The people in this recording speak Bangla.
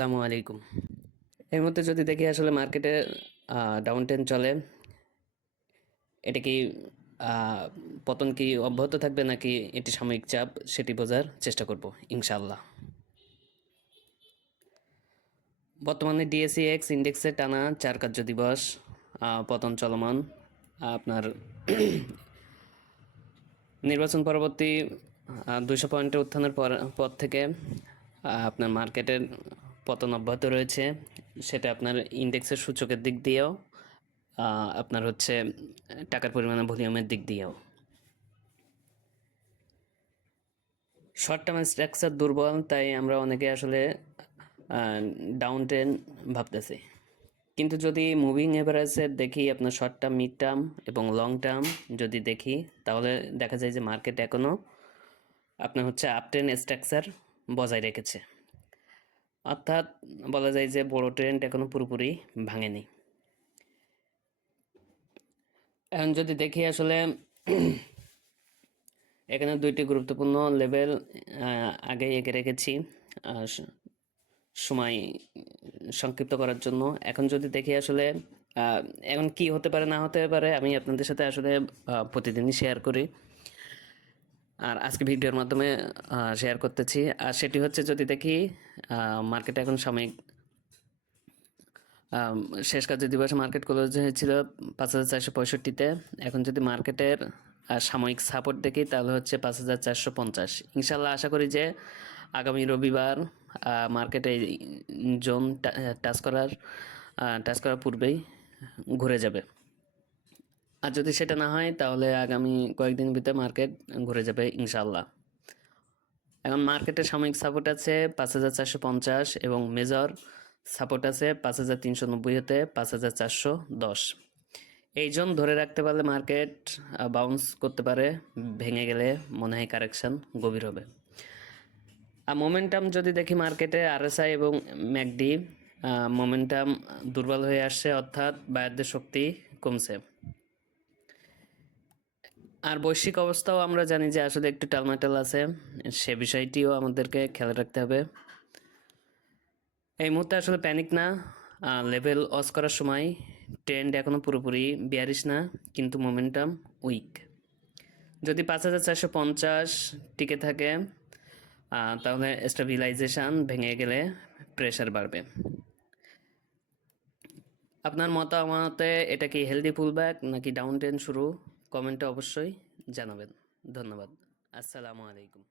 আসসালামু আলাইকুম। এর মধ্যে যদি দেখি আসলে মার্কেটে ডাউন ট্রেন্ড চলে, এটা কি আহ, পতন কি অব্যাহত থাকবে নাকি এটি সাময়িক চাপ সেটি বোঝার চেষ্টা করব ইনশাআল্লাহ। বর্তমানে ডিএসইএক্স ইন্ডেক্সে টানা 4 কার্য দিবস পতন চলমান। আপনার নির্বাচন পরবর্তী 200 পয়েন্টের উত্থানের পর থেকে আপনার মার্কেটের পতন অব্যাহত রয়েছে। সেটা আপনার ইন্ডেক্সের সূচকের দিক দিয়েও, আপনার হচ্ছে টাকার পরিমাণে ভলিউমের দিক দিয়েও। শর্ট টার্ম স্ট্রাকচার দুর্বল, তাই আমরা অনেকে আসলে ডাউন ট্রেন্ড ভাবতেছি। কিন্তু যদি মুভিং এভারেজের দেখি, আপনার শর্ট টার্ম, মিড টার্ম এবং লং টার্ম যদি দেখি, তাহলে দেখা যায় যে মার্কেট এখনও আপনার হচ্ছে আপ ট্রেন্ড স্ট্রাকচার বজায় রেখেছে। অর্থাৎ বলা যায় যে বড় ট্রেন্ড এখনও পুরোপুরি ভাঙেনি। এখন যদি দেখি আসলে এখানে দুইটি গুরুত্বপূর্ণ লেভেল আগেই এঁকে রেখেছি সময় সংক্ষিপ্ত করার জন্য। এখন যদি দেখি আসলে এখন কি হতে পারে না হতে পারে, আমি আপনাদের সাথে আসলে প্রতিদিনই শেয়ার করি, আর আজকে ভিডিওর মাধ্যমে শেয়ার করতেছি। আর সেটি হচ্ছে, যদি দেখি মার্কেটে এখন সাময়িক শেষ কার্য দিবসে মার্কেট ক্লোজ হয়েছিল 5,465-তে। এখন যদি মার্কেটের সাময়িক সাপোর্ট দেখি, তাহলে হচ্ছে 5,450। ইনশাল্লাহ আশা করি যে আগামী রবিবার মার্কেটে জোন টাচ করার পূর্বেই ঘুরে যাবে। আর যদি সেটা না হয়, তাহলে আগামী কয়েকদিন ভিতরে মার্কেট ঘুরে যাবে ইনশাল্লাহ। এখন মার্কেটের সাময়িক সাপোর্ট আছে 5,450 এবং মেজর সাপোর্ট আছে 5,390 হতে 5,410। এই জোন ধরে রাখতে পারলে মার্কেট বাউন্স করতে পারে, ভেঙে গেলে মনে হয় কারেকশন গভীর হবে। আর মোমেন্টাম যদি দেখি মার্কেটে, আরএসআই এবং ম্যাকডি মোমেন্টাম দুর্বল হয়ে আসছে, অর্থাৎ বায়ারদের শক্তি কমছে। আর বৈশ্বিক অবস্থাও আমরা জানি যে আসলে একটু টালমাটাল আছে, সে বিষয়টিও আমাদেরকে খেয়াল রাখতে হবে। এই মুহূর্তে আসলে প্যানিক না, লেভেল অস করার সময়। ট্রেন্ড এখনও পুরোপুরি বিয়ারিশ না, কিন্তু মোমেন্টাম উইক। যদি 5,450 টিকে থাকে, তাহলে স্টেবিলাইজেশন ভেঙে গেলে প্রেশার বাড়বে। আপনার মতামতে এটা কি হেলদি পুলব্যাক নাকি ডাউন ট্রেন্ড শুরু? কমেন্টে অবশ্যই জানাবেন। ধন্যবাদ। আসসালামু আলাইকুম।